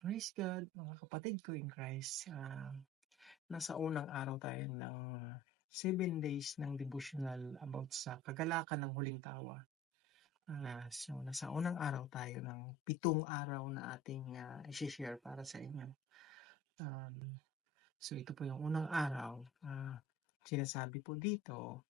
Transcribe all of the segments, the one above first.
Praise God, mga kapatid ko in Christ. Nasa unang araw tayo ng 7 days ng devotional about sa kagalakan ng huling tawa. So, nasa unang araw tayo ng 7 araw na ating i-share para sa inyo. So, ito po yung unang araw. Sinasabi po dito,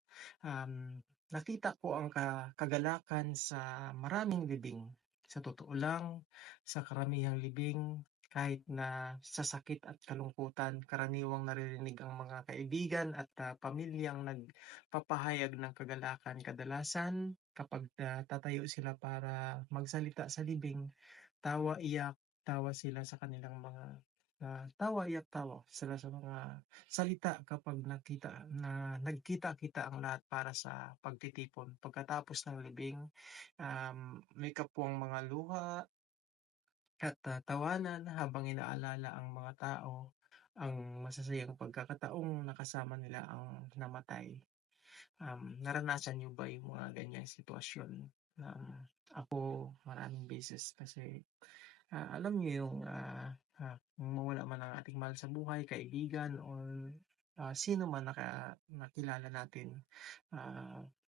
nakita ko ang kagalakan sa maraming libing. Sa totoo lang, sa karamihang libing, kahit na sa sakit at kalungkutan, karaniwang naririnig ang mga kaibigan at pamilyang nagpapahayag ng kagalakan. Kadalasan, kapag tatayo sila para magsalita sa libing, tawa-iyak, tawa sila sa kanilang mga tawa sila sa mga salita kapag nagkita-kita ang lahat para sa pagtitipon. Pagkatapos ng libing, may kapwang mga luha at tawanan habang inaalala ang mga tao ang masasayang pagkakataong nakasama nila ang namatay. Naranasan niyo ba yung mga ganyang sitwasyon? Ako maraming beses kasi alam niyo yung kung mawala man ang ating mahal sa buhay, kaibigan or sino man nakilala natin,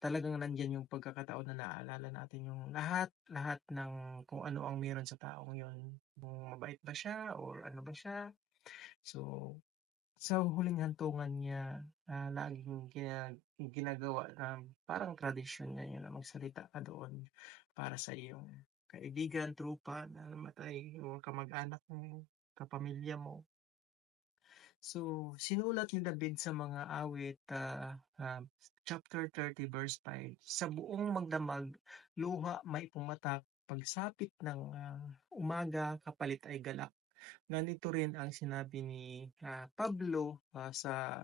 talagang nandiyan yung pagkakataon na naaalala natin yung lahat ng kung ano ang meron sa taong yun. Kung mabait ba siya or ano ba siya. So, sa huling hantungan niya, laging ginagawa na parang tradisyon niya yun na magsalita ka doon para sa iyong kaibigan, trupa na namatay o kamag-anak mo, kapamilya mo. So, sinulat ni David sa mga awit, chapter 30 verse 5, sa buong magdamag, luha may pumatak, pagsapit ng umaga, kapalit ay galak. Ganito rin ang sinabi ni Pablo sa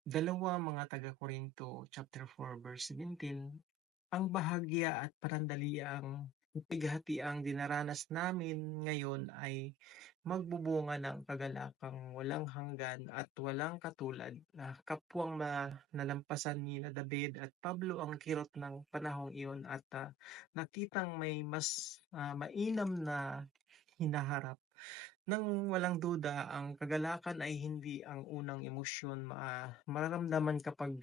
dalawa mga taga-Korinto chapter 4 verse 17, ang bahagya at panandaliang pighatiang dinaranas namin ngayon ay magbubunga ng kagalakang walang hanggan at walang katulad. Kapwang nalampasan ni na David at Pablo ang kirot ng panahong iyon at nakitang may mas mainam na hinaharap. Nang walang duda, ang kagalakan ay hindi ang unang emosyon mararamdaman kapag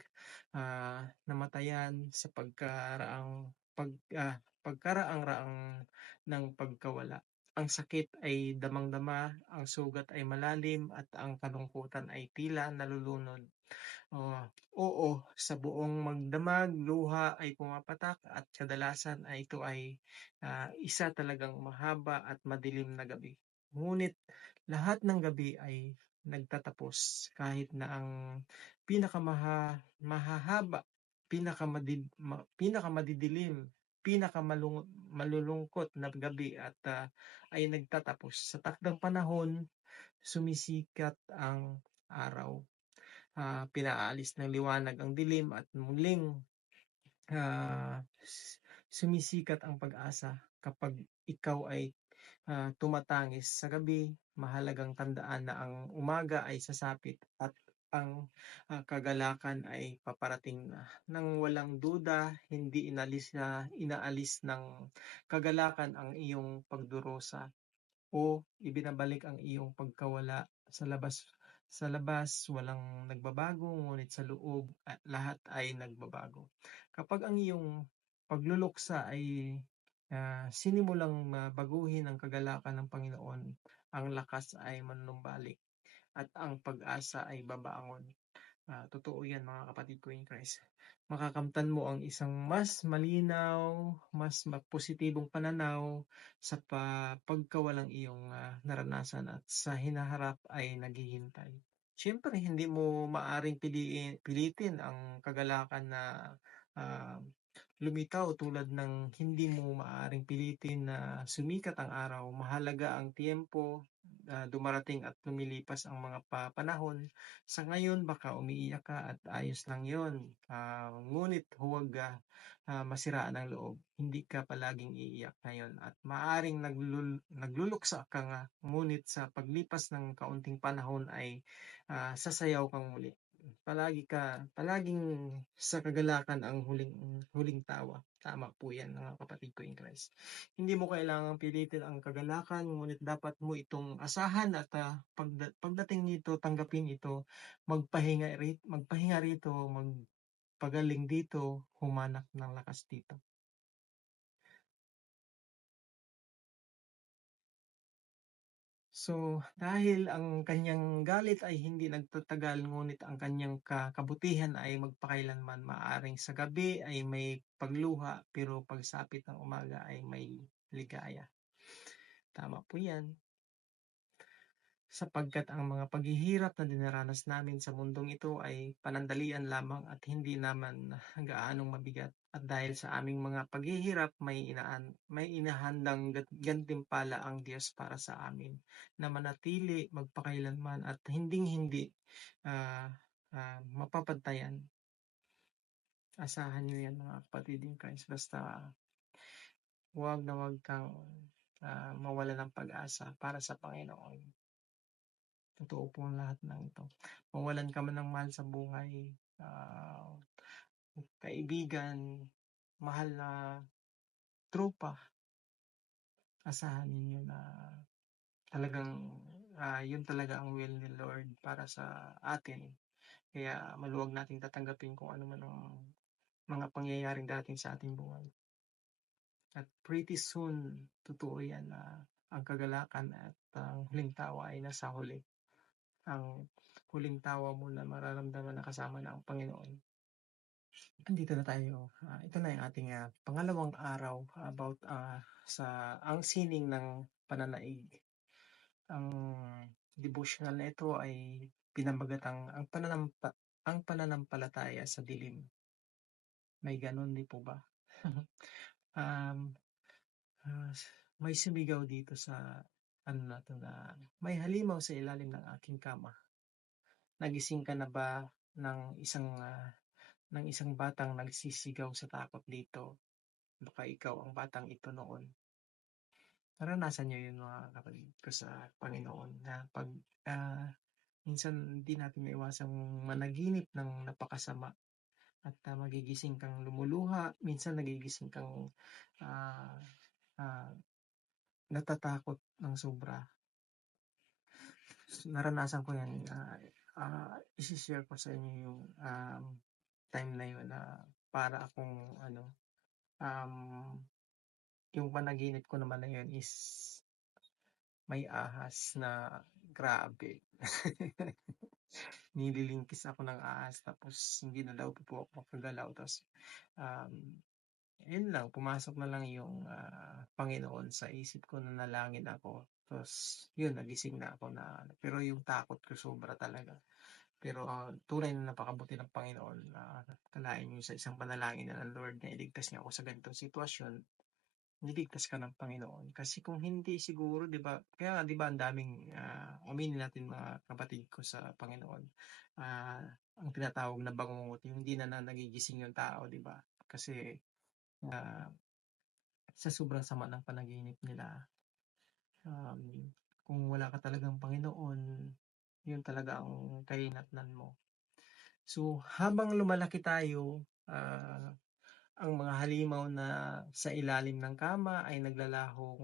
namatayan sa pagkaraang-raang ng pagkawala. Ang sakit ay damang-dama, ang sugat ay malalim, at ang kalungkutan ay tila nalulunod. Oo, sa buong magdamag, luha ay pumapatak at kadalasan ay ito ay isa talagang mahaba at madilim na gabi. Ngunit lahat ng gabi ay nagtatapos kahit na ang pinakamahahaba, pinakamadidilim, malulungkot na gabi at ay nagtatapos. Sa takdang panahon, sumisikat ang araw. Pinaalis ng liwanag ang dilim at muling sumisikat ang pag-asa. Kapag ikaw ay tumatangis sa gabi, mahalagang tandaan na ang umaga ay sasapit at ang kagalakan ay paparating na. Nang walang duda, hindi inaalis ng kagalakan ang iyong pagdurusa o ibinabalik ang iyong pagkawala. Sa labas walang nagbabago, ngunit sa loob lahat ay nagbabago. Kapag ang iyong pagluluksa ay sinimulang baguhin ang kagalakan ng Panginoon, ang lakas ay manunumbalik at ang pag-asa ay babangon. Totoo yan mga kapatid ko in Christ. Makakamtan mo ang isang mas malinaw, mas positibong pananaw sa pagkawalang iyong naranasan at sa hinaharap ay naghihintay. Siyempre, hindi mo maaring pilitin ang kagalakan na lumitaw tulad ng hindi mo maaring pilitin na sumikat ang araw. Mahalaga ang tiempo, dumarating at lumilipas ang mga panahon. Sa ngayon, baka umiiyak ka at ayos lang yon. Ngunit huwag masiraan ang loob. Hindi ka palaging iiyak ngayon at maaring nagluluksa ka nga. Ngunit sa paglipas ng kaunting panahon ay sasayaw kang muli. palaging sa kagalakan ang huling tawa. Tama po 'yan mga kapatid ko in Christ. Hindi mo kailangang pilitin ang kagalakan, ngunit dapat mo itong asahan at, pagdating nito tanggapin ito, magpahinga rito, magpagaling dito, humanap ng lakas dito. So, dahil ang kanyang galit ay hindi nagtatagal, ngunit ang kanyang kabutihan ay magpakailanman. Maaaring sa gabi ay may pagluha, pero pagsapit ng umaga ay may ligaya. Tama po yan. Sapagkat ang mga paghihirap na dinaranas namin sa mundong ito ay panandalian lamang at hindi naman gaanong mabigat. At dahil sa aming mga paghihirap, may inahandang gantimpala ang Diyos para sa amin na manatili magpakailanman at hinding-hindi mapapantayan. Asahan niyo yan mga kapatid in Christ. Basta huwag na huwag kang mawala ng pag-asa para sa Panginoon. Totoo po ang lahat ng ito. Mawalan ka man ng mahal sa buhay, kaibigan, mahal na tropa, asahan ninyo na talagang yun talaga ang will ni Lord para sa atin. Kaya maluwag nating tatanggapin kung ano man ang mga pangyayaring dating sa ating buhay. At pretty soon, totoo yan na ang kagalakan at ang huling tawa ay nasa huli. Ang huling tawa mo na mararamdaman na kasama na ang Panginoon. Andito na tayo. Ito na yung ating pangalawang araw about ang sining ng pananaig. Ang devotional na ito ay pinamagatang ang pananampalataya sa dilim. May ganun din po ba? May sumigaw dito sa na may halimaw sa ilalim ng aking kama. Nagising ka na ba ng isang batang nagsisigaw sa takot dito? Baka ikaw ang batang ito noon. Naranasan niyo yun mga kapatid ko sa Panginoon na pag minsan hindi natin maiwasang managinip ng napakasama at magigising kang lumuluha, minsan nagigising kang natatakot ng sobra. Naranasan ko yan. Isi-share ko sa inyo yung time na yun na para akong yung panaginip ko naman na yun is may ahas na grabe. Nililingkis ako ng ahas tapos hindi na daw po ako makagalaw. Tapos yun lang, pumasok na lang yung Panginoon sa isip ko, na nalangin ako. Tapos yun, nagising na ako pero yung takot ko sobra talaga. Pero tunay na napakabuti ng Panginoon. Kalain niyo sa isang panalangin na ng Lord na iligtas niya ako sa ganitong sitwasyon, niligtas ka ng Panginoon. Kasi kung hindi siguro, 'di ba? Kaya 'di ba ang daming aminin natin mga kapatid ko sa Panginoon. Ang tinatawag na bangungot, yung hindi na nagigising yung tao, 'di ba? Kasi sa sobrang sama ng panaginip nila, kung wala ka talagang Panginoon, yun talaga ang kahinatnan mo. So, habang lumalaki tayo, ang mga halimaw na sa ilalim ng kama ay naglalaho,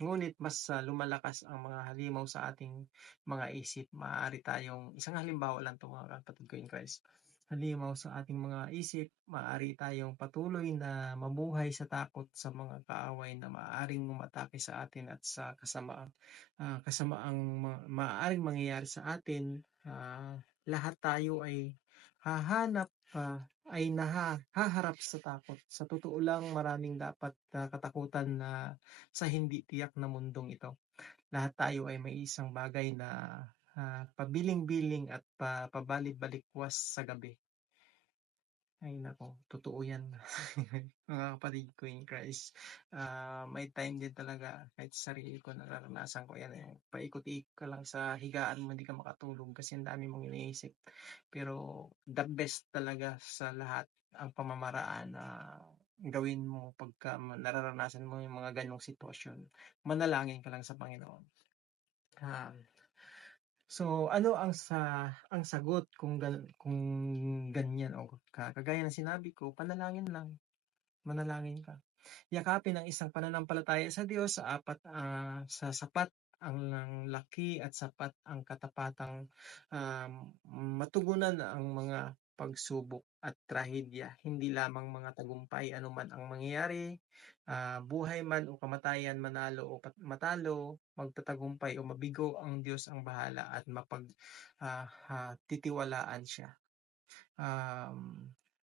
ngunit mas lumalakas ang mga halimaw sa ating mga isip. Maaari tayong, isang halimbawa lang ito mga kapatid ko in Christ, halimaw sa ating mga isip, maaari tayong patuloy na mabuhay sa takot sa mga kaaway na maaaring umatake sa atin at sa kasamaang maaaring mangyayari sa atin. Lahat tayo ay haharap sa takot. Sa totoo lang, maraming dapat katakutan na sa hindi tiyak na mundong ito. Lahat tayo ay may isang bagay na pabiling-biling at pabalik-balikwas sa gabi. Ay nako, totoo yan. Mga kapatid ko in Christ. May time din talaga, kahit sarili ko nararanasan ko yan. Paikot-ikot ka lang sa higaan mo, hindi ka makatulog kasi ang dami mong iniisip. Pero the best talaga sa lahat ang pamamaraan na gawin mo pagka nararanasan mo yung mga ganong sitwasyon. Manalangin ka lang sa Panginoon. So, ano ang sagot kung ganyan o kagaya ng sinabi ko, panalangin lang, manalangin ka. Yakapin ang isang pananampalataya sa Diyos sa sapat ang laki at sapat ang katapatang matugunan ang mga pagsubok at trahedya, hindi lamang mga tagumpay anuman ang mangyayari, buhay man o kamatayan, manalo o matalo, magtatagumpay o mabigo, ang Diyos ang bahala at titiwalaan siya.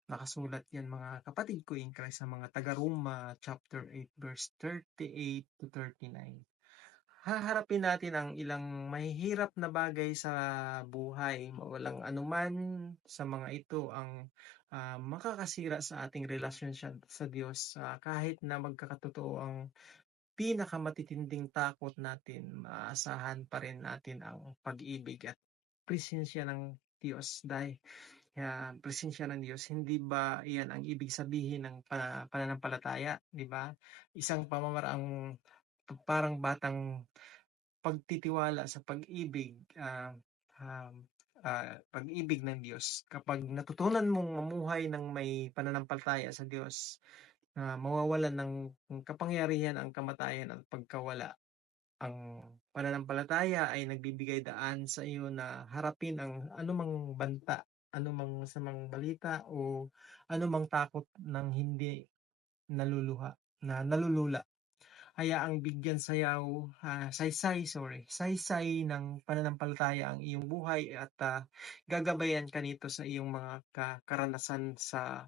Nakasulat yan mga kapatid ko in Christ sa mga taga-Roma chapter 8 verse 38 to 39. Haharapin natin ang ilang mahihirap na bagay sa buhay. Walang anuman sa mga ito ang makakasira sa ating relasyon sa Diyos. Kahit na magkakatotoo ang pinakamatitinding takot natin, maaasahan pa rin natin ang pag-ibig at presensya ng Diyos. Dahil presensya ng Diyos, hindi ba iyan ang ibig sabihin ng pananampalataya, di ba? Isang pamamaraang parang batang pagtitiwala sa um, pag-ibig ng Diyos. Kapag natutunan mong mamuhay ng may pananampalataya sa Diyos, mawawalan ng kapangyarihan ang kamatayan at pagkawala. Ang pananampalataya ay nagbibigay daan sa iyo na harapin ang anumang banta, anumang masamang balita o anumang takot ng hindi nalulula. Hayaang bigyan saysay ng pananampalataya ang iyong buhay at gagabayan ka nito sa iyong mga karanasan sa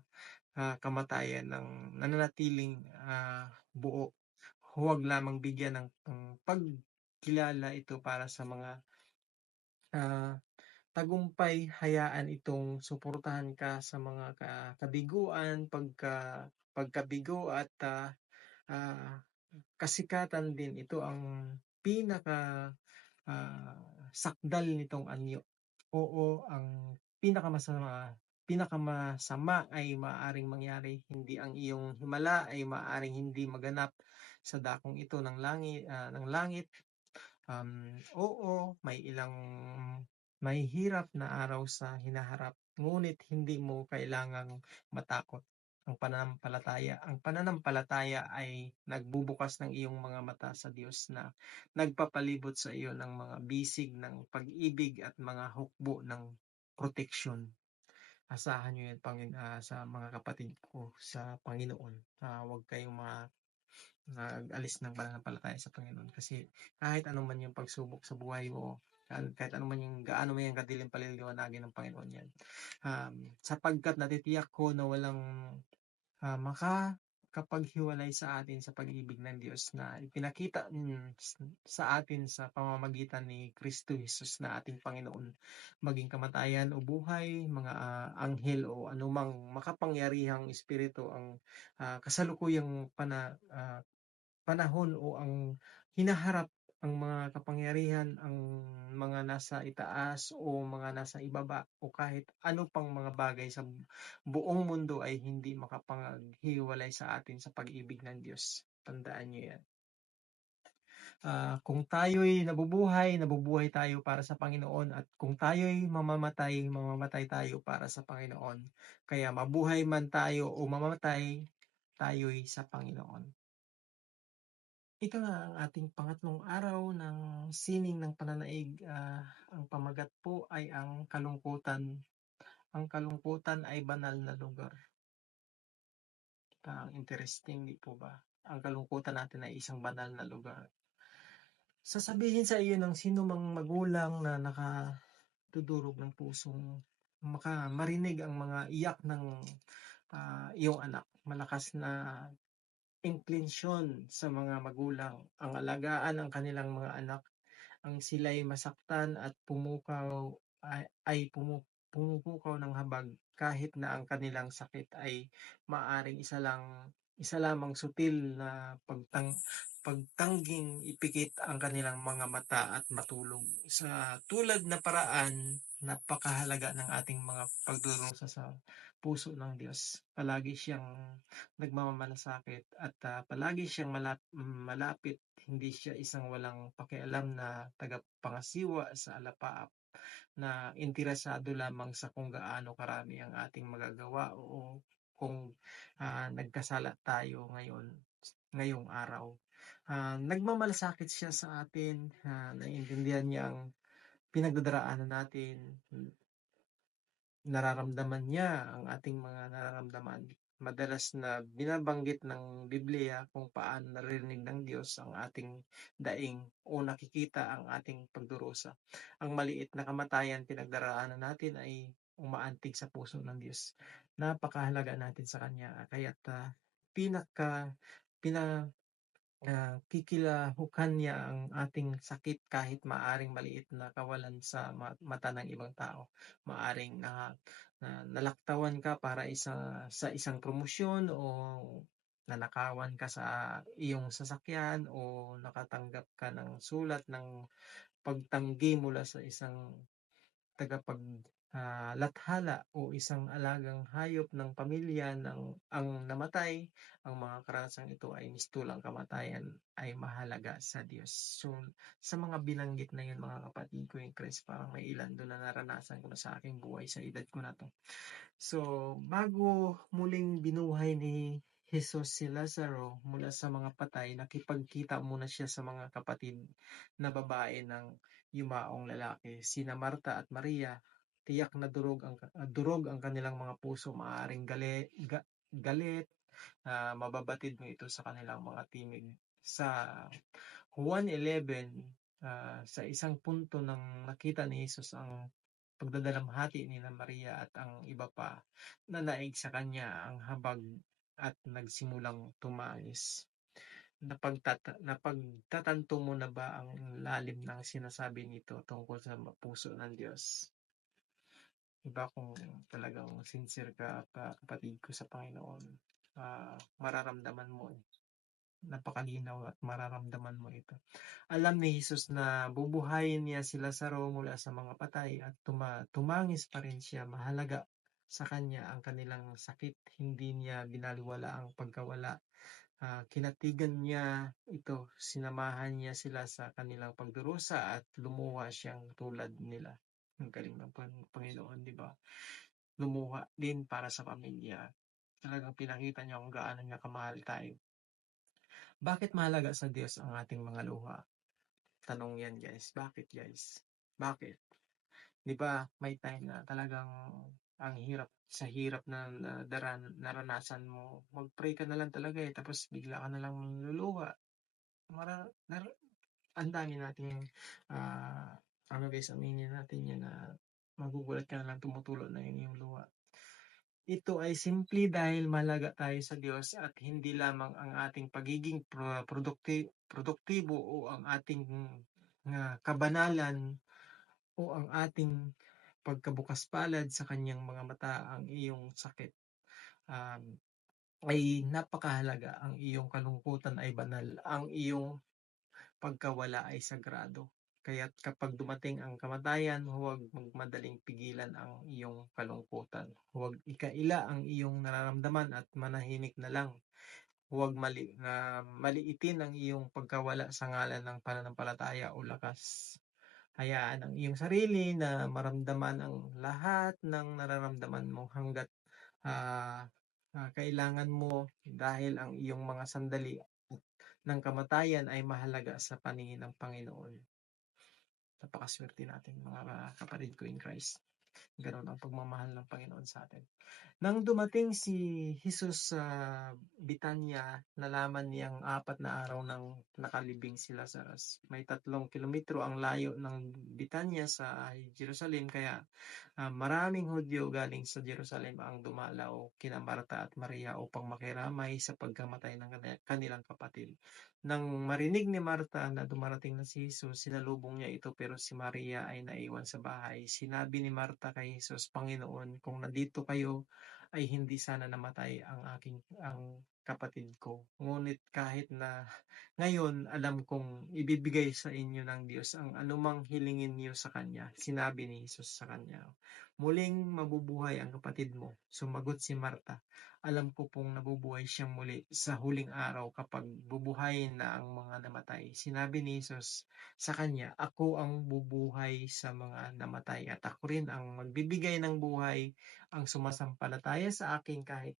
kamatayan ng nananatiling buo. Huwag lamang bigyan ng pagkilala ito para sa mga tagumpay, hayaan itong suportahan ka sa mga kabiguan, pagkabigo at kasikatan din. Ito ang pinaka sakdal nitong anyo. Oo, ang pinakamasama ay maaaring mangyari, hindi ang iyong himala ay maaaring hindi maganap sa dakong ito ng langit. Oo, may ilang mahihirap na araw sa hinaharap, ngunit hindi mo kailangang matakot. Ang pananampalataya ay nagbubukas ng iyong mga mata sa Diyos na nagpapalibot sa iyo ng mga bisig ng pag-ibig at mga hukbo ng proteksyon. Asahan niyo yan sa mga kapatid ko sa Panginoon. Huwag kayong nag-alis ng pananampalataya sa Panginoon, kasi kahit anuman yung pagsubok sa buhay mo, kahit anuman yung gaano man yung kadilim, paliliwanagin ng Panginoon yan. Sapagkat natitiyak ko na walang makakapaghiwalay sa atin sa pag-ibig ng Diyos na ipinakita sa atin sa pamamagitan ni Kristo Jesus na ating Panginoon. Maging kamatayan o buhay, mga anghel o anumang makapangyarihang espiritu ang kasalukuyang panahon o ang hinaharap, ang mga kapangyarihan, ang mga nasa itaas o mga nasa ibaba o kahit ano pang mga bagay sa buong mundo ay hindi makapaghiwalay sa atin sa pag-ibig ng Diyos. Tandaan niyo yan. Kung tayo'y nabubuhay tayo para sa Panginoon, at kung tayo'y mamamatay tayo para sa Panginoon. Kaya mabuhay man tayo o mamamatay, tayo'y sa Panginoon. Ito na ang ating pangatlong araw ng sining ng pananaig. Ang pamagat po ay ang kalungkutan. Ang kalungkutan ay banal na lugar. Interesting, di po ba? Ang kalungkutan natin ay isang banal na lugar. Sasabihin sa iyo ng sino mang magulang na nakadudurog ng pusong marinig ang mga iyak ng iyong anak. Malakas na inklensyon sa mga magulang ang alagaan ang kanilang mga anak, ang sila'y masaktan at pumupukaw ng habag, kahit na ang kanilang sakit ay maaring isa lamang sutil na pagtangging ipikit ang kanilang mga mata at matulog. Sa tulad na paraan, napakahalaga ng ating mga pagdurong sa puso ng Diyos. Palagi siyang nagmamamalasakit at palagi siyang malapit. Hindi siya isang walang pakialam na tagapangasiwa sa alapaap na interesado lamang sa kung gaano karami ang ating magagawa o kung nagkasala tayo ngayong araw. Nagmamalasakit siya sa atin, naiintindihan niya ang pinagdadaraanan natin, nararamdaman niya ang ating mga nararamdaman. Madalas na binabanggit ng Biblia kung paano naririnig ng Diyos ang ating daing o nakikita ang ating pagdurusa. Ang maliit na kamatayan pinagdaraanan natin ay umaantig sa puso ng Diyos. Napakahalaga natin sa Kanya. Kaya't pinaka pina kikilahukan niya ang ating sakit kahit maaring maliit na kawalan sa mata ng ibang tao. Maaring nalaktawan ka para sa isang promosyon o nanakawan ka sa iyong sasakyan o nakatanggap ka ng sulat ng pagtanggi mula sa isang lathala o isang alagang hayop ng pamilya ang namatay. Ang mga karanasang ito ay mistulang kamatayan ay mahalaga sa Diyos. So, sa mga binanggit na yun mga kapatid ko in Christ, parang may ilan doon na naranasan ko na sa aking buhay sa edad ko na to. So, bago muling binuhay ni Jesus si Lazaro mula sa mga patay, nakipagkita muna siya sa mga kapatid na babae ng yumaong lalaki, sina Marta at Maria. Tiyak na durog ang kanilang mga puso, maaring galit, mababatid mo ito sa kanilang mga tinig. Sa Juan 11, sa isang punto nang nakita ni Jesus ang pagdadalamhati ni Maria at ang iba pa, nanaig sa kanya ang habag at nagsimulang tumangis. Napagtatanto mo na ba ang lalim ng sinasabi nito tungkol sa puso ng Diyos? Diba kung talagang sincere ka, kapatid ko sa Panginoon, mararamdaman mo napakalinaw at mararamdaman mo ito. Alam ni Jesus na bubuhayin niya si Lazaro mula sa mga patay at tumangis pa rin siya. Mahalaga sa kanya ang kanilang sakit. Hindi niya binaliwala ang pagkawala. Kinatigan niya ito. Sinamahan niya sila sa kanilang pagdurusa at lumuha siyang tulad nila. Ang galing ng Panginoon, di ba? Lumuha din para sa pamilya. Talagang pinakita niya kung gaano niya kamahal tayo. Bakit mahalaga sa Diyos ang ating mga luha? Tanong yan guys. Bakit guys? Bakit? Di ba may time na talagang ang hirap na naranasan mo, mag-pray ka na lang talaga tapos bigla ka na lang luluha. Ang dami nating guys, aminin natin yan na magugulat ka na lang tumutulo na yun yung luha. Ito ay simple dahil mahalaga tayo sa Diyos at hindi lamang ang ating pagiging produktibo o ang ating kabanalan o ang ating pagkabukas palad sa kanyang mga mata ang iyong sakit. Ay napakahalaga. Ang iyong kalungkutan ay banal. Ang iyong pagkawala ay sagrado. Kaya't kapag dumating ang kamatayan, huwag magmadaling pigilan ang iyong kalungkutan. Huwag ikaila ang iyong nararamdaman at manahimik na lang. Huwag maliitin ang iyong pagkawala sa ngalan ng pananampalataya o lakas. Hayaan ang iyong sarili na maramdaman ang lahat ng nararamdaman mo hanggat kailangan mo, dahil ang iyong mga sandali ng kamatayan ay mahalaga sa paningin ng Panginoon. Napakaswerte natin mga kapatid ko in Christ. Ganon ang pagmamahal ng Panginoon sa atin. Nang dumating si Jesus sa Bitanya, nalaman niyang 4 na araw nang nakalibing si Lazarus. May 3 kilometro ang layo ng Bitanya sa Jerusalem, kaya maraming Hudyo galing sa Jerusalem ang dumalaw kina Marta at Maria upang makiramay sa pagkamatay ng kanilang kapatid. Nang marinig ni Marta na dumarating na si Jesus, sinalubong niya ito, pero si Maria ay naiwan sa bahay. Sinabi ni Marta kay Jesus, "Panginoon, kung nandito kayo, ay hindi sana namatay ang kapatid ko. Ngunit kahit na ngayon, alam kong ibibigay sa inyo ng Diyos ang anumang hilingin niyo sa Kanya." Sinabi ni Jesus sa kanya, "Muling mabubuhay ang kapatid mo." Sumagot si Marta, "Alam ko pong nabubuhay siyang muli sa huling araw kapag bubuhayin na ang mga namatay." Sinabi ni Jesus sa kanya, "Ako ang bubuhay sa mga namatay at ako rin ang magbibigay ng buhay. Ang sumasampalataya sa akin kahit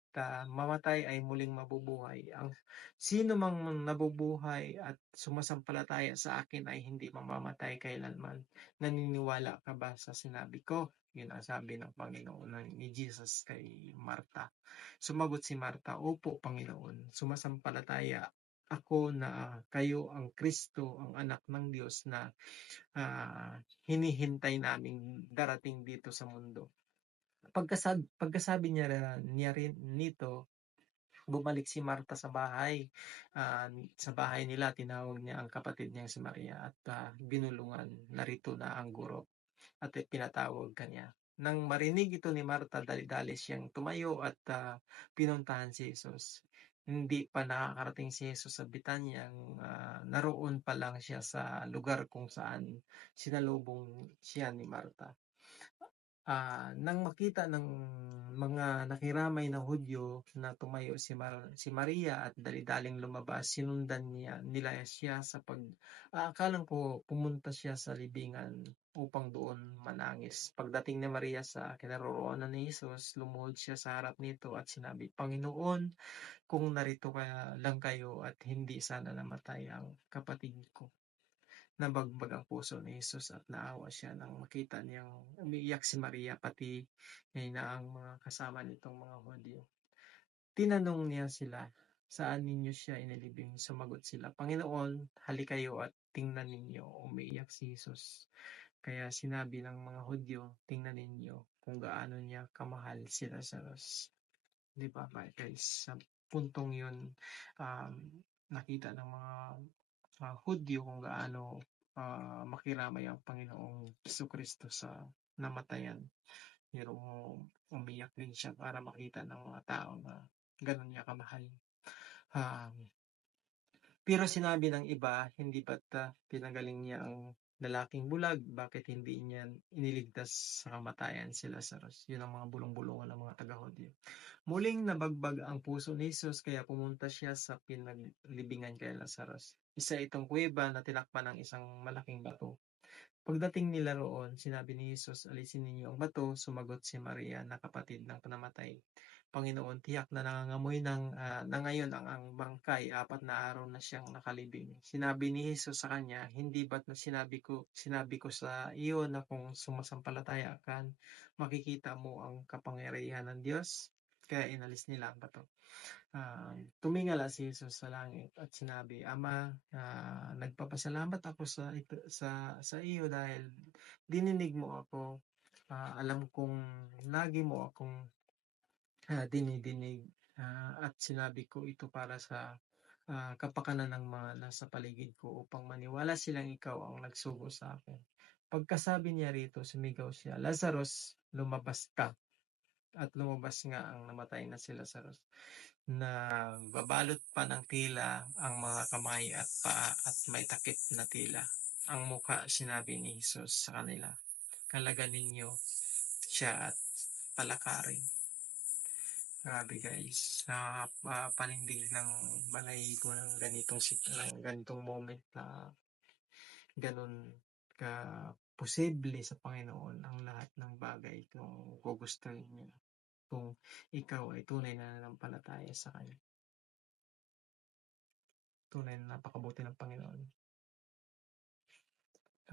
mamatay ay muling mabubuhay. Ang sino mang nabubuhay at sumasampalataya sa akin ay hindi mamamatay kailanman. Naniniwala ka ba sa sinabi ko?" Yun ang sabi ng Panginoon ni Jesus kay Marta. Sumagot si Marta, "Opo, Panginoon, sumasampalataya ako na kayo ang Kristo, ang anak ng Diyos na hinihintay naming darating dito sa mundo." Pagkasabi niya rin nito, bumalik si Marta sa bahay. Sa bahay nila, tinawag niya ang kapatid niyang si Maria at binulungan, narito na ang guro at pinatawag kanya. Nang marinig ito ni Marta, dali-dali siyang tumayo at pinuntahan si Jesus. Hindi pa nakakarating si Jesus sa Betania, naroon pa lang siya sa lugar kung saan sinalubong siya ni Marta. Nang makita ng mga nakiramay na Hudyo na tumayo si Maria at dali-daling lumabas, sinundan nila siya akalang ko pumunta siya sa libingan upang doon manangis. Pagdating ni Maria sa kinaroroonan ni Jesus, lumuhod siya sa harap nito at sinabi, "Panginoon, kung narito lang kayo at hindi sana namatay ang kapatid ko." Nabagbag ang puso ni Jesus at naawa siya nang makita niyang umiiyak si Maria pati na ang mga kasama nitong mga Hudyo. Tinanong niya sila, "Saan ninyo siya inilibing?" Sumagot sila, "Panginoon, halikayo at tingnan ninyo." Umiiyak si Jesus. Kaya sinabi ng mga Hudyo, "Tingnan ninyo kung gaano niya kamahal si Lazarus." Di ba guys? Sa puntong yun, um, nakita ng mga Hudyo kung gaano makiramay ang Panginoong Jesucristo sa namatayan. Pero umiyak din siya para makita ng mga tao na gano'n niya kamahal. Um, pero sinabi ng iba, hindi ba't pinagaling niya ang lalaking bulag? Bakit hindi niya iniligtas sa kamatayan si Lazarus? Yun ang mga bulong-bulungan ng mga taga-Hudyo. Muling nabagbag ang puso ni Jesus kaya pumunta siya sa pinaglibingan kay Lazarus. Isa itong kuweba na tinakpan ng isang malaking bato. Pagdating nila roon, sinabi ni Jesus, "Alisin ninyo ang bato." Sumagot si Maria na kapatid ng namatay, "Panginoon, tiyak na nangangamoy na ngayon ang bangkay, 4 na araw na siyang nakalibing." Sinabi ni Jesus sa kanya, "Hindi ba't sinabi ko sa iyo na kung sumasampalataya ka, makikita mo ang kapangyarihan ng Diyos?" Kaya inalis nila ang bato. Tumingala si Jesus sa langit at sinabi, "Ama, nagpapasalamat ako sa iyo dahil dininig mo ako. Alam kong lagi mo akong dinidinig, at sinabi ko ito para sa kapakanan ng mga nasa paligid ko upang maniwala silang ikaw ang nagsugo sa akin." Pagkasabi niya rito, sumigaw siya, "Lazarus, lumabas ka." At lumabas nga ang namatay na si Lazarus. Nagbabalot pa ng tela ang mga kamay at paa at may takip na tela ang mukha. Sinabi ni Jesus sa kanila, "Kalagan ninyo siya at palakarin." Grabe guys, panindig ng balahibo ng ganitong moment na ganun ka posible sa Panginoon ang lahat ng bagay kung gugustuhin niya. Kung ikaw ay tunay na nanampalataya sa Kanya. Tunay na napakabuti ng Panginoon.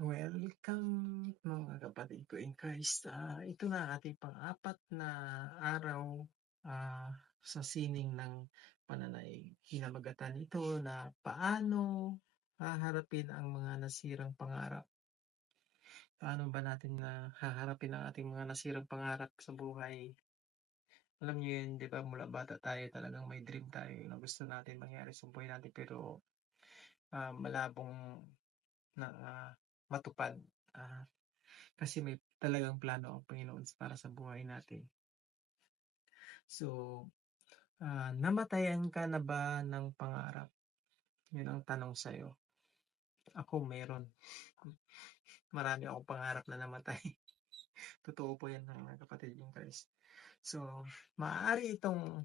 Welcome mga kapatid ko in Christ. Ito na ating pang-apat na araw sa sining ng pananaig. Kinamagatan ito na paano haharapin ang mga nasirang pangarap. Paano ba natin haharapin ang ating mga nasirang pangarap sa buhay? Alam niyo yun, di ba, mula bata tayo talagang may dream tayo na gusto natin mangyari sa buhay natin pero malabong na matupad. Kasi may talagang plano ang Panginoon para sa buhay natin. So, namatayan ka na ba ng pangarap? Yun ang tanong sa'yo. Ako meron. Marami akong pangarap na namatay. Totoo po yan mga kapatid in Christ. So, maaari itong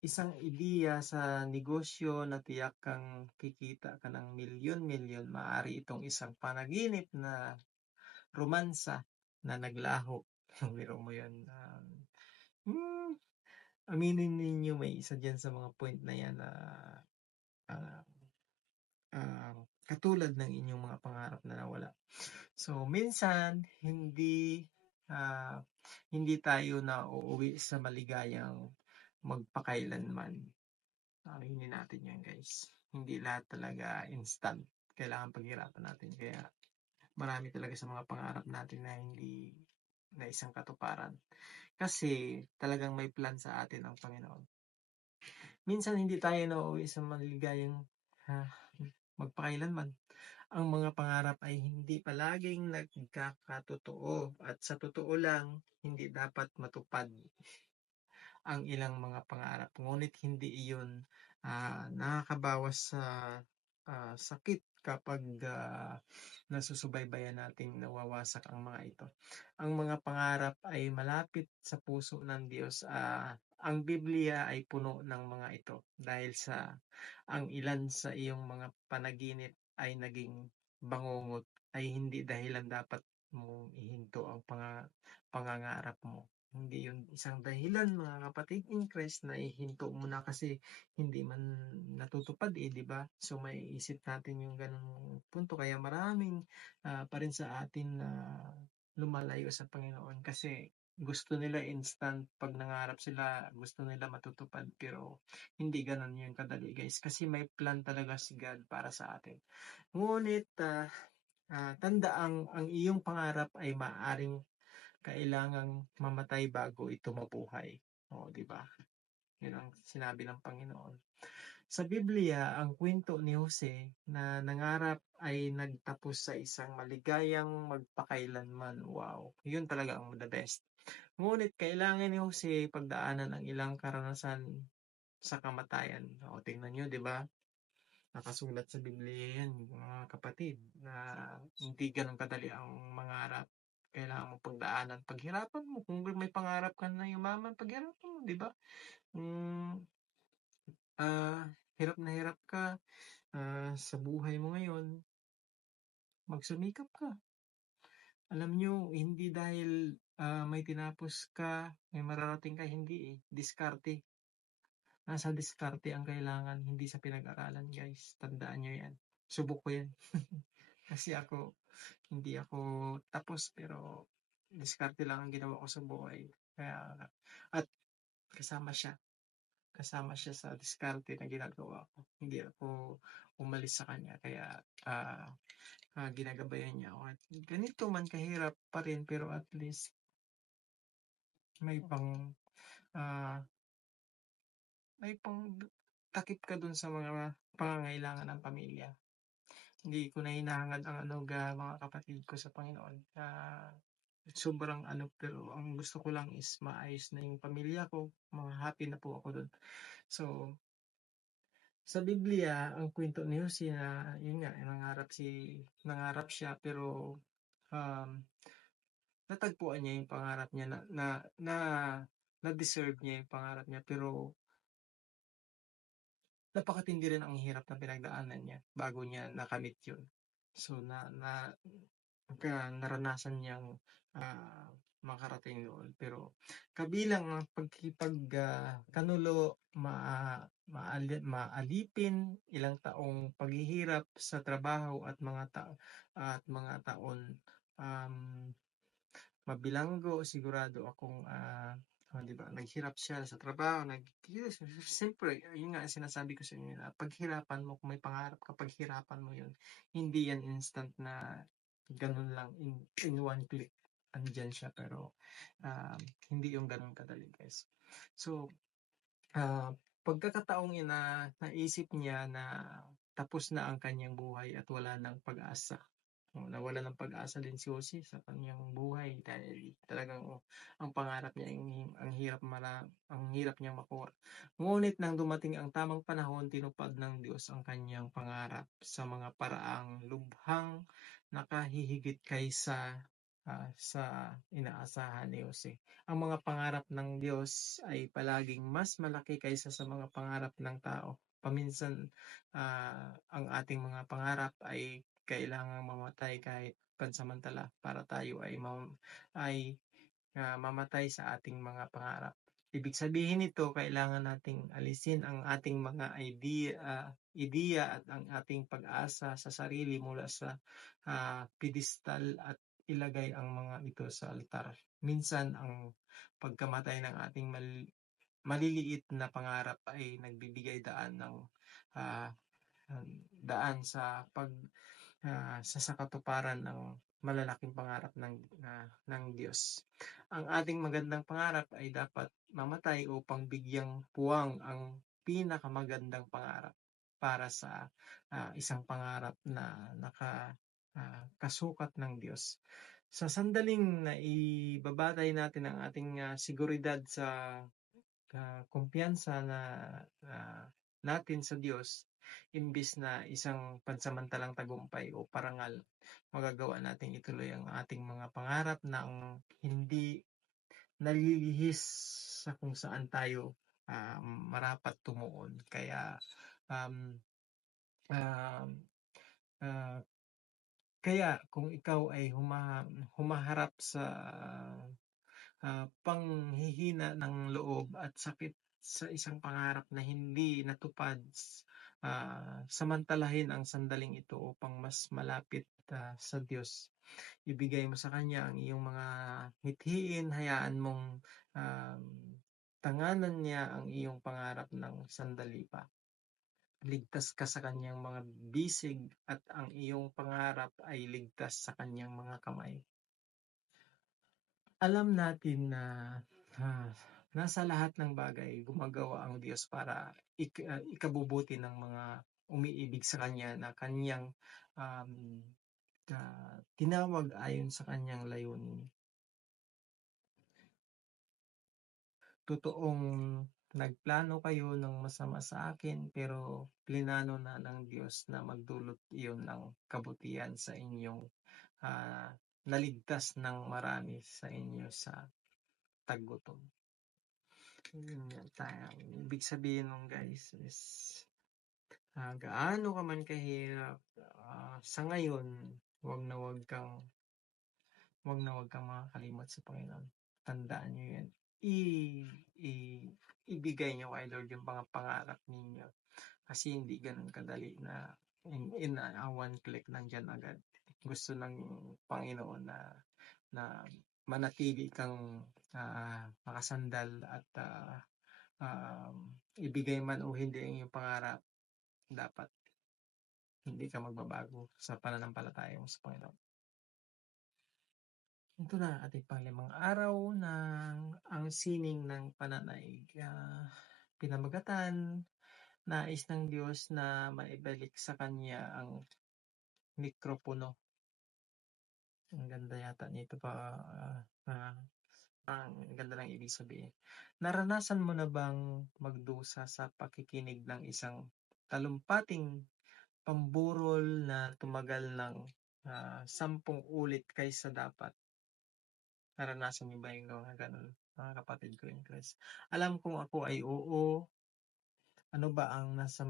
isang ideya sa negosyo na tiyak kang kikita ka ng milyon-milyon. Maaari itong isang panaginip na romansa na naglaho. Biro mo yun. Hmm, aminin ninyo may isa dyan sa mga point na yan na ah, katulad ng inyong mga pangarap na nawala. So, minsan, hindi tayo na uuwi sa maligayang magpakailanman. Aminin natin yan, guys. Hindi lahat talaga instant. Kailangan paghirapan natin. Kaya marami talaga sa mga pangarap natin na hindi na isang katuparan. Kasi talagang may plan sa atin ang Panginoon. Minsan hindi tayo nauuwi sa maligayang magpakailanman. Ang mga pangarap ay hindi palaging nagkakatotoo at sa totoo lang, hindi dapat matupad ang ilang mga pangarap. Ngunit hindi iyon nakakabawas sa sakit kapag nasusubaybayan nating nawawasak ang mga ito. Ang mga pangarap ay malapit sa puso ng Diyos. Ang Biblia ay puno ng mga ito dahil sa ang ilan sa iyong mga panaginip ay naging bangungot ay hindi dahilan dapat mong ihinto ang pangangarap mo. Hindi yun isang dahilan mga kapatid in Christ na ihinto mo na kasi hindi man natutupad di ba? So may isip natin yung ganung punto kaya maraming pa rin sa atin na lumalayo sa Panginoon kasi gusto nila instant pag nangarap sila, gusto nila matutupad pero hindi ganun yung kadali guys kasi may plan talaga si God para sa atin. Ngunit tanda ang iyong pangarap ay maaring kailangang mamatay bago ito mabuhay. Di ba? Yun ang sinabi ng Panginoon. Sa Biblia, ang kwento ni Jose na nangarap ay nagtapos sa isang maligayang magpakailanman. Wow, yun talaga ang the best. Ngunit kailangan ni Jose pagdaanan ang ilang karanasan sa kamatayan. Tingnan nyo, di ba? Nakasulat sa Biblia yan, mga kapatid, na hindi ganun kadali ang mangarap. Kailangan mo pagdaanan, paghirapan mo. Kung may pangarap ka na yumaman, paghirapan mo, di ba? Hirap na hirap ka sa buhay mo ngayon, magsumikap ka. Alam nyo, hindi dahil may tinapos ka, may mararating ka, hindi diskarte. Nasa diskarte ang kailangan, hindi sa pinag-aralan, guys. Tandaan nyo yan. Subok ko yan. Kasi hindi ako tapos, pero diskarte lang ang ginawa ko sa buhay. At kasama siya sa diskarte na ginagawa ko. Hindi ako umalis sa kanya. Kaya ginagabayan niya ako. At ganito man kahirap pa rin, pero at least may pang takip ka dun sa mga pangangailangan ng pamilya. Hindi ko na hinahangad ang mga kapatid ko sa Panginoon. Sobrang pero ang gusto ko lang is maayos na yung pamilya ko. Happy na po ako dun. So, sa Biblia, ang kwento ni Jose na yun nga, nangarap siya pero natagpuan niya yung pangarap niya na deserve niya yung pangarap niya pero napakatindi rin ang hirap na pinagdaanan niya bago niya nakamit yun. So naranasan niyang makarating doon. Pero kabilang ang kanulo, maalipin, ilang taong paghihirap sa trabaho at mga taon mabilanggo, sigurado akong di ba, naghirap siya sa trabaho, siyempre, yun nga sinasabi ko sa inyo na paghirapan mo, kung may pangarap ka, paghirapan mo yun. Hindi yan instant na ganun lang, in one click, andyan siya, pero hindi yung ganun kadali, guys. So, pagkakataong naisip niya na tapos na ang kanyang buhay at wala ng pag-asa. Nawala ng pag-asa din si Jose sa kanyang buhay dahil talagang ang pangarap niya ang hirap niyang makuha. Ngunit nang dumating ang tamang panahon, tinupad ng Diyos ang kanyang pangarap sa mga paraang lubhang nakahihigit kaysa sa inaasahan ni Jose. Ang mga pangarap ng Diyos ay palaging mas malaki kaysa sa mga pangarap ng tao. Paminsan, ang ating mga pangarap ay kailangang mamatay kahit pansamantala para tayo ay mamatay sa ating mga pangarap. Ibig sabihin nito, kailangan nating alisin ang ating mga ideya at ang ating pag-asa sa sarili mula sa pedestal at ilagay ang mga ito sa altar. Minsan, ang pagkamatay ng ating maliliit na pangarap ay nagbibigay ah, daan sa katuparan ng malalaking pangarap ng Diyos. Ang ating magandang pangarap ay dapat mamatay upang bigyang puwang ang pinakamagandang pangarap para sa isang pangarap na kasukat ng Diyos. Sa sandaling na ibabatay natin ang ating seguridad sa kumpiyansa natin sa Diyos, imbis na isang pansamantalang tagumpay o parangal, magagawa nating ituloy ang ating mga pangarap ng hindi nalilihis sa kung saan tayo marapat tumuon. Um, um, uh, kaya kung ikaw ay humaharap sa panghihina ng loob at sakit sa isang pangarap na hindi natupad, samantalahin ang sandaling ito upang mas malapit sa Diyos. Ibigay mo sa Kanya ang iyong mga mithiin, hayaan mong um, tanganan niya ang iyong pangarap ng sandali pa. Ligtas ka sa Kanyang mga bisig at ang iyong pangarap ay ligtas sa Kanyang mga kamay. Alam natin na nasa lahat ng bagay gumagawa ang Diyos para ikabubuti ng mga umiibig sa Kanya na Kanyang tinawag ayon sa Kanyang layunin. Totoong nagplano kayo ng masama sa akin, pero plinano na ng Diyos na magdulot iyon ng kabutihan sa inyong naligtas ng marami sa inyo sa taggutom. Ibig sabihin nung guys is gaano ka man kahirap sa ngayon, wag na wag kang makakalimot sa Panginoon. Tandaan nyo yan. Ibigay nyo kay Lord yung mga pangarap ninyo. Kasi hindi ganun kadali na in one click nandyan agad. Gusto ng Panginoon na manatili kang makasandal at ibigay man o hindi ang iyong pangarap, dapat hindi ka magbabago sa pananampalataya mo sa Panginoon. Ito na ating panglimang araw ng ang sining ng pananaig. Pinamagatan, nais ng Diyos na maibalik sa Kanya ang mikropono. Ang ganda yata nito pa. Ang ganda ng ibig sabihin. Naranasan mo na bang magdusa sa pakikinig ng isang talumpating pamburol na tumagal ng 10 ulit kaysa dapat? Naranasan niyo ba yung mga ganun, mga kapatid ko in Christ? Alam kong ako ay oo. Ano ba ang nasa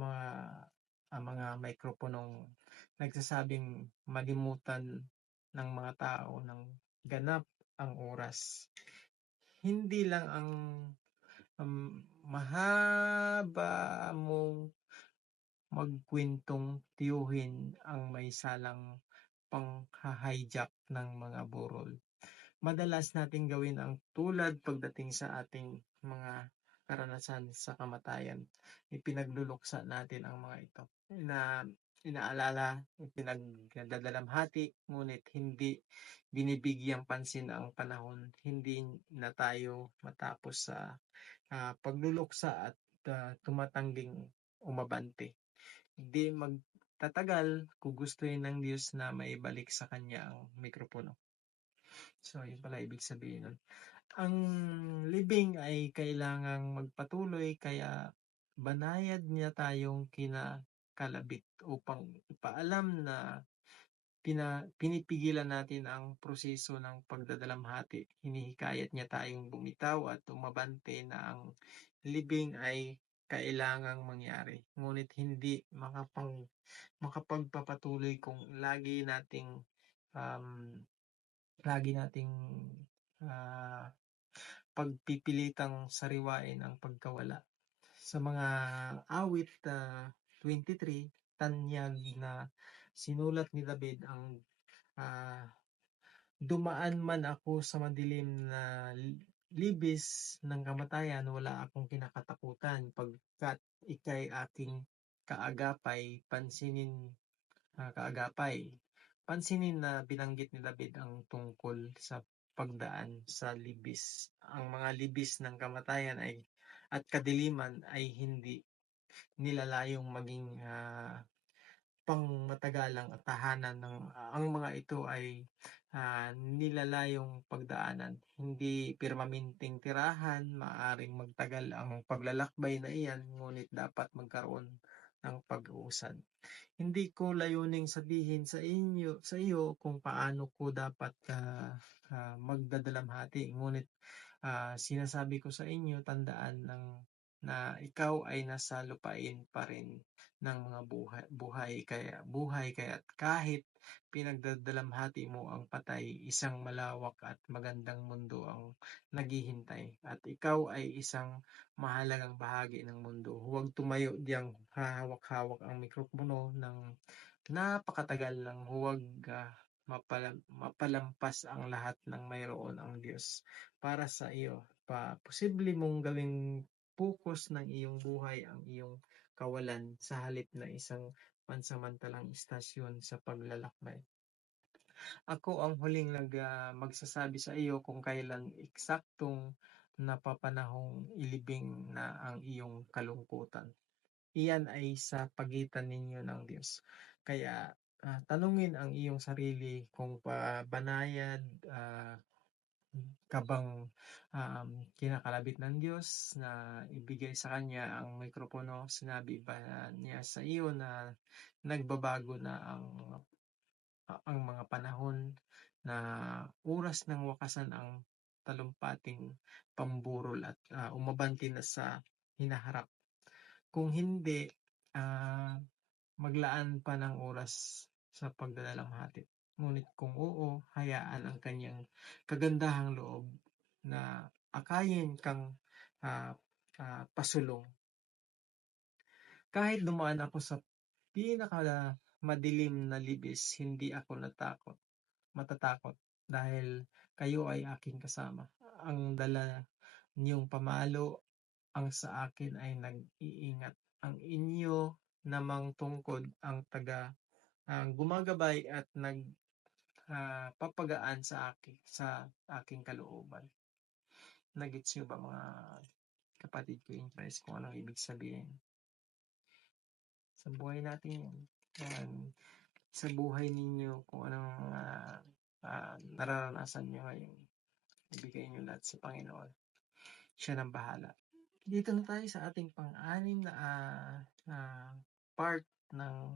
mga mikroponong nagsasabing malimutan ng mga tao ng ganap ang oras. Hindi lang ang mahaba mong magkwentong tiyuhin ang may salang pang-hijack ng mga burol. Madalas nating gawin ang tulad pagdating sa ating mga karanasan sa kamatayan. Ipinagluluksa natin ang mga ito na inaalala, pinagdadalamhati, ngunit hindi binibigyang pansin ang panahon. Hindi na tayo matapos sa pagluluksa at tumatangging umabante. Hindi magtatagal kung gustuhin ng Diyos na maibalik sa Kanya ang mikropono. So, yun pala ibig sabihin nun. Ang libing ay kailangang magpatuloy, kaya banayad niya tayong kinakalabit upang ipaalam na pinipigilan natin ang proseso ng pagdadalamhati. Hinihikayat niya tayong bumitaw at umabante na ang libing ay kailangang mangyari. Ngunit hindi makapagpapatuloy kung um, lagi nating ah, pagpipilitang sariwain ang pagkawala. Sa mga awit 23, tanyag na sinulat ni David ang ah, dumaan man ako sa madilim na libis ng kamatayan, wala akong kinakatakutan pagkat ika'y aking kaagapay, kaagapay. Pansinin na binanggit ni David ang tungkol sa pagdaan sa libis. Ang mga libis ng kamatayan at kadiliman ay hindi nilalayong maging pangmatagalang tahanan ang mga ito ay nilalayong pagdaanan. Hindi permanenteng tirahan, maaring magtagal ang paglalakbay na iyan, ngunit dapat magkaroon ng pag-uusad. Hindi ko layuning sabihin sa iyo kung paano ko dapat magdadalamhati, ngunit sinasabi ko sa inyo, tandaan na ikaw ay nasa lupain pa rin ng mga buhay kaya kahit pinagdadalamhati mo ang patay, isang malawak at magandang mundo ang naghihintay at ikaw ay isang mahalagang bahagi ng mundo. Huwag tumayo diyang hahawak-hawak ang mikropono ng napakatagal lang. Huwag mapalampas ang lahat ng mayroon ang Diyos para sa iyo. Posible mong gawing focus ng iyong buhay ang iyong kawalan sa halip na isang pansamantalang istasyon sa paglalakbay. Ako ang huling magsasabi sa iyo kung kailan eksaktong napapanahong ilibing na ang iyong kalungkutan. Iyan ay sa pagitan ninyo ng Diyos. Kaya tanungin ang iyong sarili kung banayad ka bang kinakalabit ng Diyos na ibigay sa Kanya ang mikropono. Sinabi ba niya sa iyo na nagbabago na ang mga panahon, na oras ng wakasan ang talumpating pamburol at umabante na sa hinaharap? Kung hindi, maglaan pa ng oras sa pagdadalamhati. Ngunit kung oo, hayaan ang kanyang kagandahang loob na akayin kang pasulong. Kahit dumaan ako sa pinakamadilim na libis, hindi ako matatakot dahil kayo ay aking kasama. Ang dala niyong pamalo ang sa akin ay nag-iingat. Ang inyo namang tungkod ang gumagabay at nagpapagaan sa aking kalooban. Nagets niyo ba mga kapatid ko in Christ kung anong ibig sabihin? Sa buhay natin yan. Sa buhay ninyo kung anong nararanasan nyo ngayon. Ibigay nyo lahat sa Panginoon. Siya nang bahala. Dito na tayo sa ating pang-anim na part ng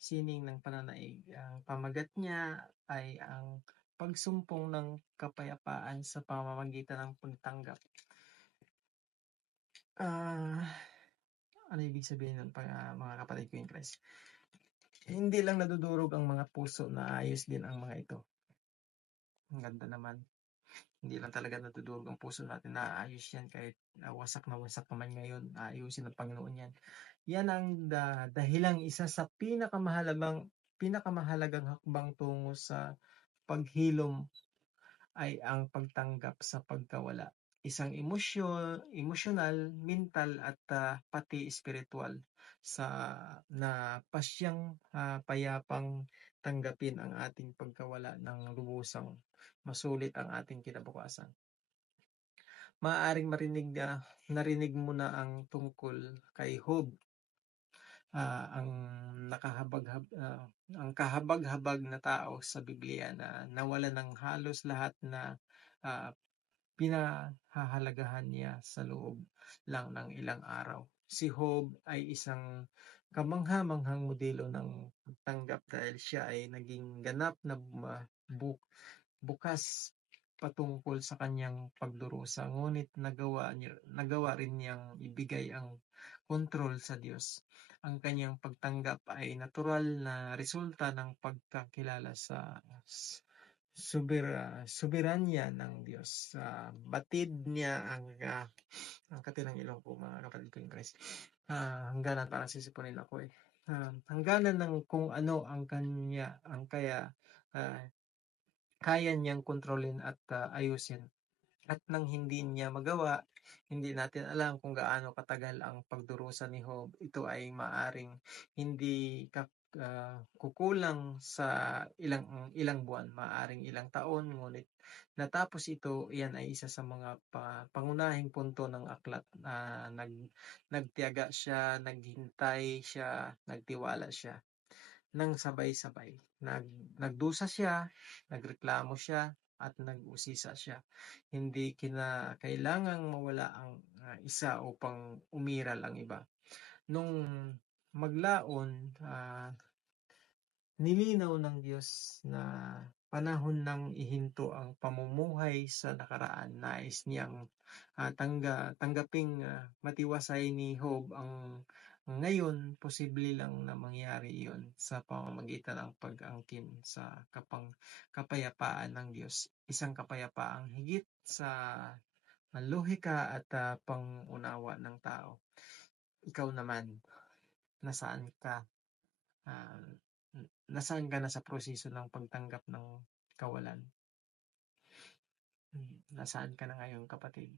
sining ng pananaig. Ang pamagat niya ay ang pagsumpong ng kapayapaan sa pamamagitan ng pagtanggap. Ano ibig sabihin ng mga kapatid ko in Christ? Hindi lang nadudurog ang mga puso, na ayos din ang mga ito. Ang ganda naman. Hindi lang talaga nadudurog ang puso natin, naayos yan kahit wasak na wasak naman ngayon, ayusin ng Panginoon yan. Yan ang dahilang isa sa pinakamahalagang hakbang tungo sa paghilom ay ang pagtanggap sa pagkawala. Isang emosyonal, mental at pati spiritual na pasyang payapang tanggapin ang ating pagkawala ng lubusang masulit ang ating kinabukasan. Maaaring narinig mo na ang tungkol kay Job, ang kahabag-habag na tao sa Biblia na nawalan ng halos lahat na pinahahalagahan niya sa loob lang ng ilang araw. Si Job ay isang kamangha-manghang modelo ng pagtanggap dahil siya ay naging ganap na bukas patungkol sa kanyang pagdurusa, ngunit nagawa rin niyang ibigay ang kontrol sa Diyos. Ang kanyang pagtanggap ay natural na resulta ng pagkakilala sa soberanya ng Diyos. Batid niya ang katinang ilong ko, mga kapatid ko in Christ. Hangganan, parang sisipunin ako eh. Hangganan ng kung ano ang kaya niyang kontrolin at ayusin. At nang hindi niya magawa, hindi natin alam kung gaano katagal ang pagdurusa ni Job. Ito ay maaring hindi kukulang sa ilang buwan, maaring ilang taon, ngunit natapos ito. Iyan ay isa sa mga pangunahing punto ng aklat. Nagtiyaga siya, naghintay siya, nagtiwala siya nang sabay-sabay. Nagdusa siya, nagreklamo siya, at nag-usisa siya. Hindi kailangang mawala ang isa upang umiral ang iba. Nung maglaon, nilinaw ng Diyos na panahon nang ihinto ang pamumuhay sa nakaraan. Nais niyang tanggaping matiwasay ni Job ang ngayon. Posible lang na mangyari iyon sa pamamagitan ng pag-angkin sa kapayapaan ng Diyos. Isang kapayapaang higit sa lohika at pangunawa ng tao. Ikaw naman, nasaan ka? Nasaan ka na sa proseso ng pagtanggap ng kawalan? Nasaan ka na ngayon, kapatid?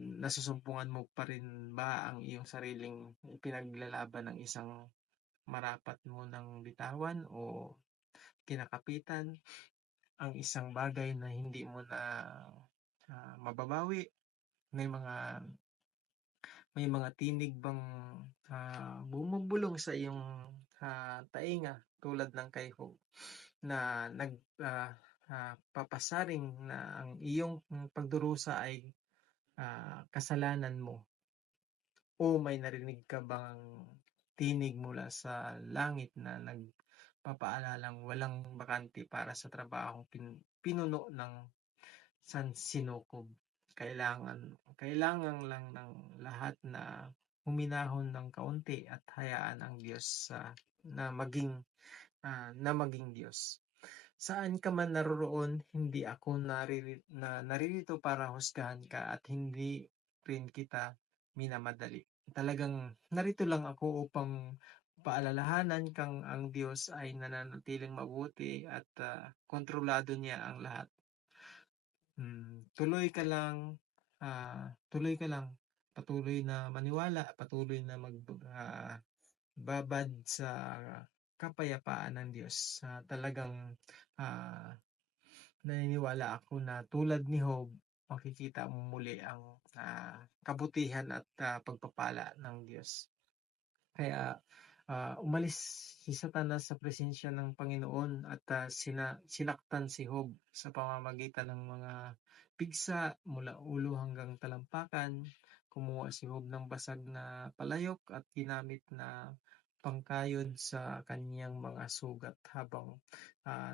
Nasusumpungan mo pa rin ba ang iyong sariling ipinaglalaban ng isang marapat mo ng bitawan, o kinakapitan ang isang bagay na hindi mo na mababawi? May mga tinig bang bumubulong sa iyong tainga tulad ng kay Job, na papasaring na ang iyong pagdurusa ay kasalanan mo? O may narinig ka bang tinig mula sa langit na nagpapaalalang walang bakante para sa trabahong pinuno ng sansinukob? Kailangan lang ng lahat na huminahon ng kaunti at hayaan ang Diyos na maging Diyos. Saan ka man naroroon, hindi ako naririto para husgahan ka, at hindi rin kita minamadali. Talagang narito lang ako upang paalalahanan kang ang Diyos ay nananatiling mabuti at kontrolado niya ang lahat. Tuloy ka lang, patuloy na maniwala, patuloy na magbabad sa kapayapaan ng Diyos. Talagang naniniwala ako na tulad ni Job, makikita mo muli ang kabutihan at pagpapala ng Diyos. Kaya umalis si Satanas sa presensya ng Panginoon at sinaktan si Job sa pamamagitan ng mga pigsa mula ulo hanggang talampakan. Kumuha si Job ng basag na palayok at ginamit na pangkayod sa kanyang mga sugat. Habang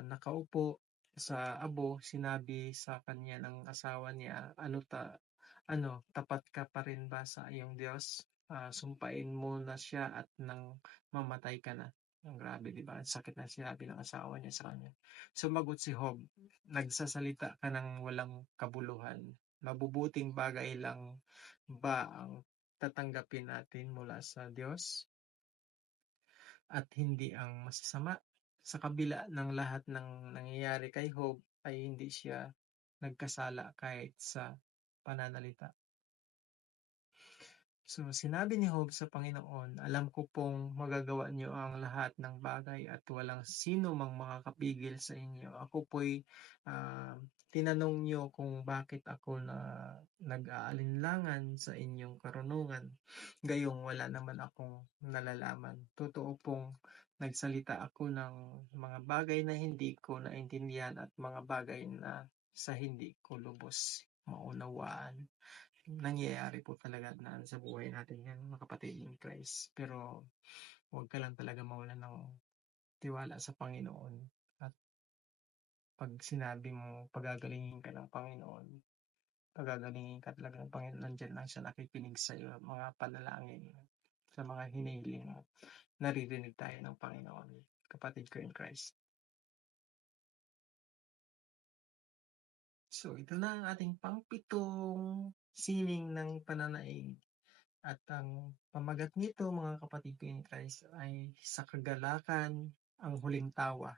nakaupo sa abo, sinabi sa kanya ng asawa niya, tapat ka pa rin ba sa iyong Diyos? Sumpain mo na siya at nang mamatay ka na. Ang grabe, di ba? Sakit na sinabi ng asawa niya sa kanya. Sumagot si Job, nagsasalita ka ng walang kabuluhan. Mabubuting bagay lang ba ang tatanggapin natin mula sa Diyos, at hindi ang masasama? Sa kabila ng lahat ng nangyayari kay Job, ay hindi siya nagkasala kahit sa pananalita. So, sinabi ni Job sa Panginoon, alam ko pong magagawa niyo ang lahat ng bagay at walang sino mang makakapigil sa inyo. Ako po'y tinanong niyo kung bakit ako nag-aalinlangan sa inyong karunungan. Gayong wala naman akong nalalaman. Totoo pong nagsalita ako ng mga bagay na hindi ko naintindihan at mga bagay na sa hindi ko lubos maunawaan. Nangyayari po talaga na sa buhay natin yan, mga kapatid in Christ. Pero huwag ka lang talaga mawalan ng tiwala sa Panginoon at 'pag sinabi mo pagagalingin ka ng Panginoon, pagagalingin ka talaga ng Panginoon, nandiyan lang siya nakikinig sa'yo, mga panalangin, sa mga hinihiling mo, naririnig tayo ng Panginoon, kapatid ko in Christ. So ito na ang ating pang-pitong sining ng pananaig at ang pamagat nito mga kapatid ko in Christ ay sa kagalakan ang huling tawa.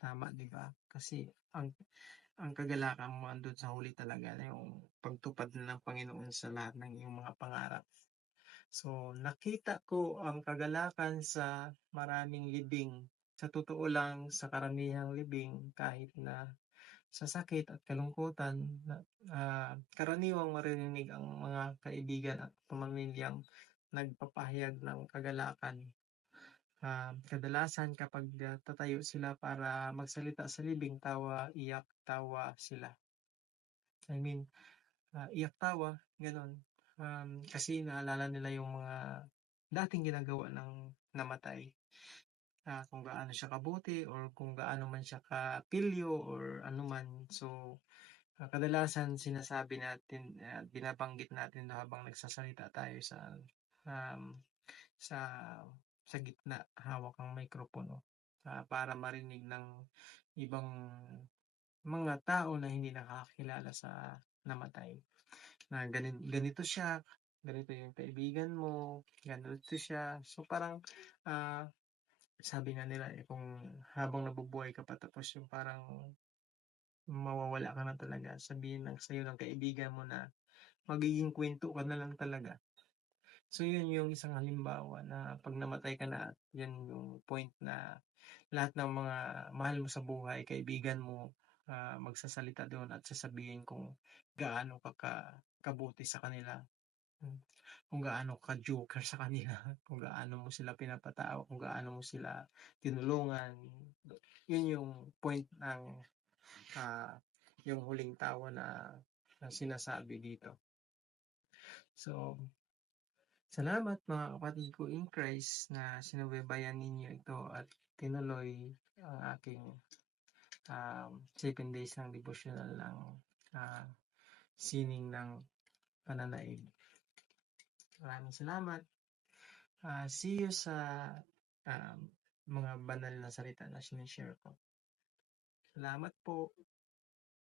Tama 'di ba? Kasi ang kagalakan mo andun sa huli talaga na yung pagtupad ng Panginoon sa lahat ng iyong mga pangarap. So nakita ko ang kagalakan sa maraming libing. Sa totoo lang sa karamihang libing kahit na sa sakit at kalungkutan na karaniwang maririnig ang mga kaibigan at pamilyang nagpapahayag ng kagalakan. Kadalasan kapag tatayo sila para magsalita sa libing, tawa, iyak, tawa sila. I mean, iyak, tawa, gano'n. Kasi naalala nila yung mga dating ginagawa ng namatay. Kung gaano siya kabuti or kung gaano man siya kapilyo or anuman. So, kadalasan sinasabi natin at binabanggit natin habang nagsasalita tayo um, sa sa gitna hawak ang mikropono, para marinig ng ibang mga tao na hindi nakakakilala sa namatay, na ganito siya, ganito yung kaibigan mo, ganito siya. So parang sabi nga nila kung habang nabubuhay ka pa tapos yung parang mawawala ka na talaga, sabihin ng sa'yo ng kaibigan mo na magiging kwento ka na lang talaga. So yun yung isang halimbawa na 'pag namatay ka na at yan yung point na lahat ng mga mahal mo sa buhay, kaibigan mo, magsasalita dun at sasabihin kung gaano kabuti sa kanila, hmm, kung gaano ka-joker sa kanila, kung gaano mo sila pinapatao, kung gaano mo sila tinulungan. Yun yung point ng, ah, yung huling tawa na sinasabi dito. So salamat mga kapatid ko in Christ na sinubaybayan ninyo ito at tinuloy ang aking 7 days ng devotional ng sining ng pananaig. Maraming salamat. See you sa mga banal na salita na sinishare ko. Salamat po.